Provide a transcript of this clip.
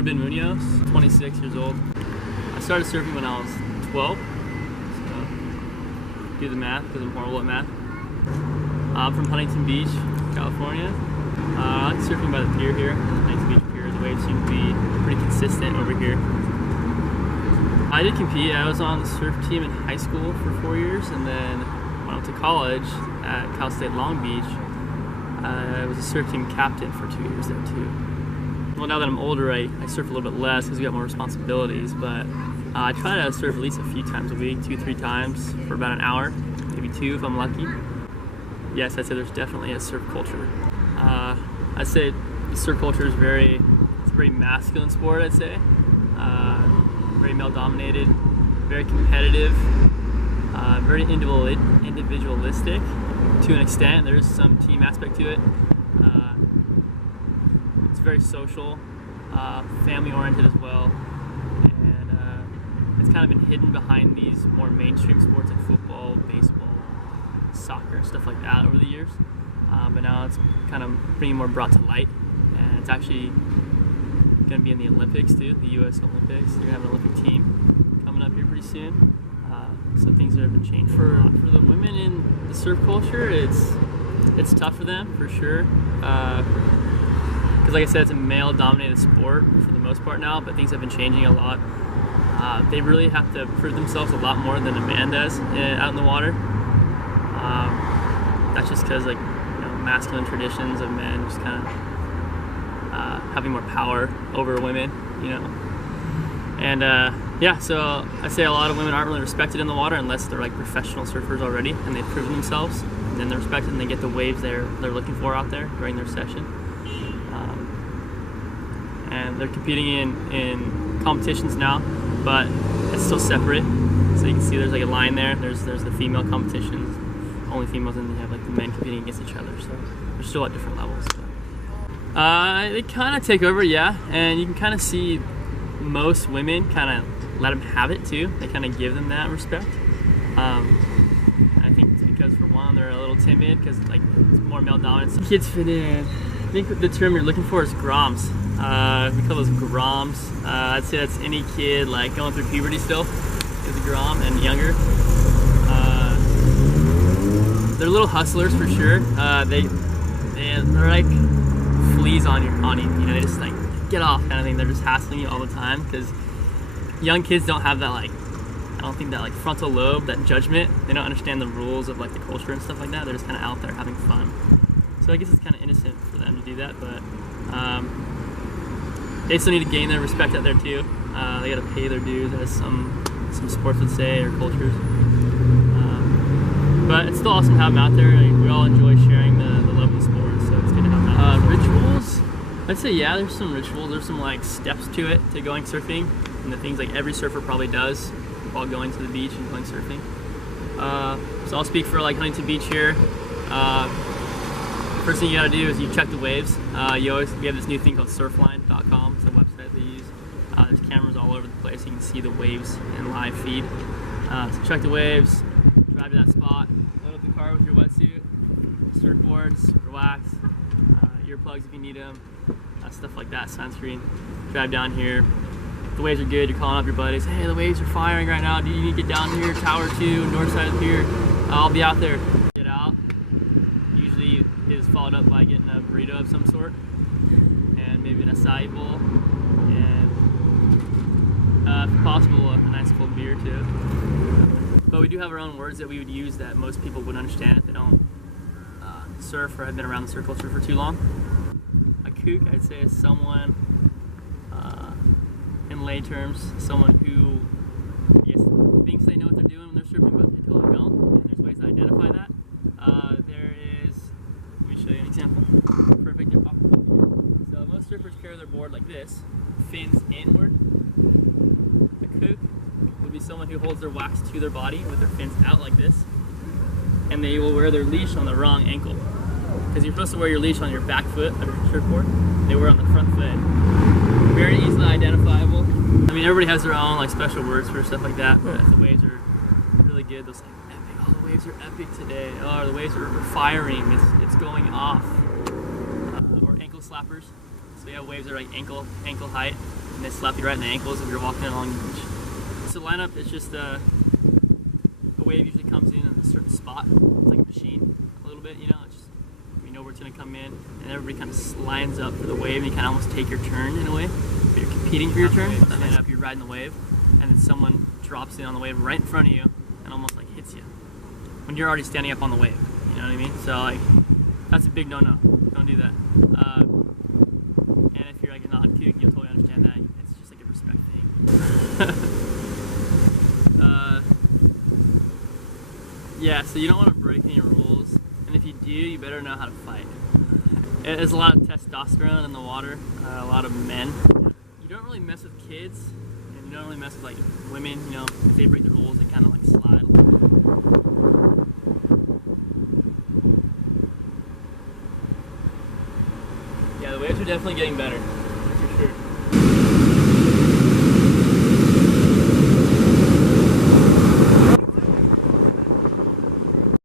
Ruben Munoz, 26 years old. I started surfing when I was 12, so do the math because I'm horrible at math. I'm from Huntington Beach, California. I like surfing by the pier here, Huntington Beach Pier. The waves seem to be pretty consistent over here. I did compete. I was on the surf team in high school for 4 years, and then when I went to college at Cal State Long Beach, I was a surf team captain for 2 years there too. Well, now that I'm older, I surf a little bit less because we got more responsibilities, but I try to surf at least a few times a week, 2-3 times for about an hour, maybe 2 if I'm lucky. Yes, I'd say there's definitely a surf culture. I'd say the surf culture is it's a very masculine sport, I'd say. Very male dominated, very competitive, very individualistic to an extent. There's some team aspect to it. It's very social, family oriented as well, and it's kind of been hidden behind these more mainstream sports like football, baseball, soccer, stuff like that over the years. But now it's kind of being more brought to light, and it's actually going to be in the Olympics too, the U.S. Olympics. They're going to have an Olympic team coming up here pretty soon. So things have been changed. For the women in the surf culture, it's tough for them for sure. Because like I said, it's a male-dominated sport for the most part now, but things have been changing a lot. They really have to prove themselves a lot more than a man does out in the water. That's just because masculine traditions of men just kind of having more power over women, And yeah, so I'd say a lot of women aren't really respected in the water unless they're like professional surfers already and they've proven themselves. And then they're respected and they get the waves they're looking for out there during their session. And they're competing in competitions now, but it's still separate. So you can see there's like a line there. There's the female competitions, only females, and you have like the men competing against each other. So they're still at different levels. They kind of take over, yeah, and you can kind of see most women kind of let them have it too. They kind of give them that respect. I think it's because for one, they're a little timid because it's more male dominant. Kids fit in. I think the term you're looking for is groms. We call those groms. I'd say that's any kid going through puberty still is a grom and younger. They're little hustlers for sure. They're like fleas on you. They just get off kind of thing. They're just hassling you all the time because young kids don't have that I don't think that frontal lobe, that judgment. They don't understand the rules of the culture and stuff like that. They're just kind of out there having fun. So I guess it's kind of innocent for them to do that, but they still need to gain their respect out there too. They got to pay their dues, as some sports would say, or cultures. But it's still awesome to have them out there. We all enjoy sharing the love of the sport, so it's good to have them out there. Rituals? I'd say yeah, there's some rituals. There's some steps to it, to going surfing, and the things every surfer probably does while going to the beach and going surfing. So I'll speak for Huntington Beach here. First thing you gotta do is you check the waves. We have this new thing called surfline.com. It's a website they use. There's cameras all over the place. You can see the waves in live feed. So check the waves, drive to that spot, load up the car with your wetsuit, surfboards, relax, earplugs if you need them, stuff like that, sunscreen. Drive down here. The waves are good. You're calling up your buddies. Hey, the waves are firing right now. Do you need to get down here? Tower 2, north side of the pier. I'll be out there. Get out. Usually is followed up by getting a burrito of some sort and maybe an acai bowl and if possible a nice cold beer too. But we do have our own words that we would use that most people wouldn't understand if they don't surf or have been around the surf culture for too long. A kook, I'd say, is someone, in lay terms, someone who thinks they know what they're doing when they're surfing, but they totally don't. And there's ways to identify that. Let me show you an example. Perfect. So most surfers carry their board like this, fins inward. A kook would be someone who holds their wax to their body with their fins out like this, and they will wear their leash on the wrong ankle. Because you're supposed to wear your leash on your back foot of your surfboard. They wear it on the front foot. Very easily identifiable. I mean, everybody has their own special words for stuff like that, but the waves are really good. Those epic. Oh, the waves are epic today. Oh, the waves are firing. It's going off. Or ankle slappers. So you have waves that are ankle height. and they slap you right in the ankles if you're walking along the beach. So lineup is just a wave usually comes in a certain spot. It's like a machine a little bit, you know. It's just, you know where it's gonna come in, and everybody kind of lines up for the wave, and you kind of almost take your turn in a way. But you're competing for your turn. So you end up, you're riding the wave, and then someone drops in on the wave right in front of you, and almost like hits you when you're already standing up on the wave. You know what I mean? So like, that's a big no-no. Don't do that. And if you're like a non-puke, you'll totally understand that. It's just like a respect thing. Yeah, so you don't want to break any rules, and if you do, you better know how to fight. There's a lot of testosterone in the water, a lot of men. You don't really mess with kids, and you don't really mess with like women, you know, if they break the rules, they kind of like slide a little bit. Yeah, the waves are definitely getting better.